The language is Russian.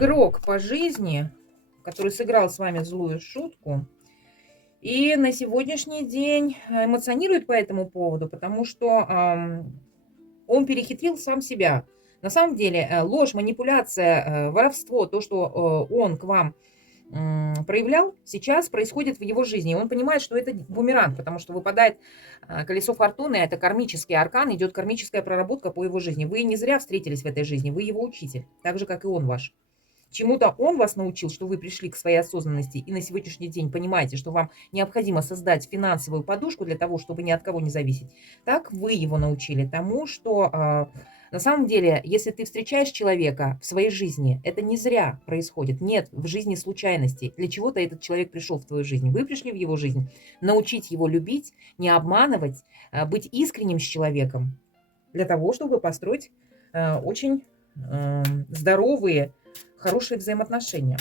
игрок по жизни, который сыграл с вами злую шутку, и на сегодняшний день эмоционирует по этому поводу, потому что он перехитрил сам себя. На самом деле ложь, манипуляция, воровство, то, что он к вам проявлял, сейчас происходит в его жизни. И он понимает, что это бумеранг, потому что выпадает колесо фортуны, это кармический аркан, идет кармическая проработка по его жизни. Вы не зря встретились в этой жизни, вы его учитель, так же, как и он ваш. Чему-то он вас научил, что вы пришли к своей осознанности и на сегодняшний день понимаете, что вам необходимо создать финансовую подушку для того, чтобы ни от кого не зависеть. Так вы его научили тому, что на самом деле, если ты встречаешь человека в своей жизни, это не зря происходит. Нет в жизни случайностей. Для чего-то этот человек пришел в твою жизнь. Вы пришли в его жизнь научить его любить, не обманывать, быть искренним с человеком для того, чтобы построить очень здоровые, хорошие взаимоотношения.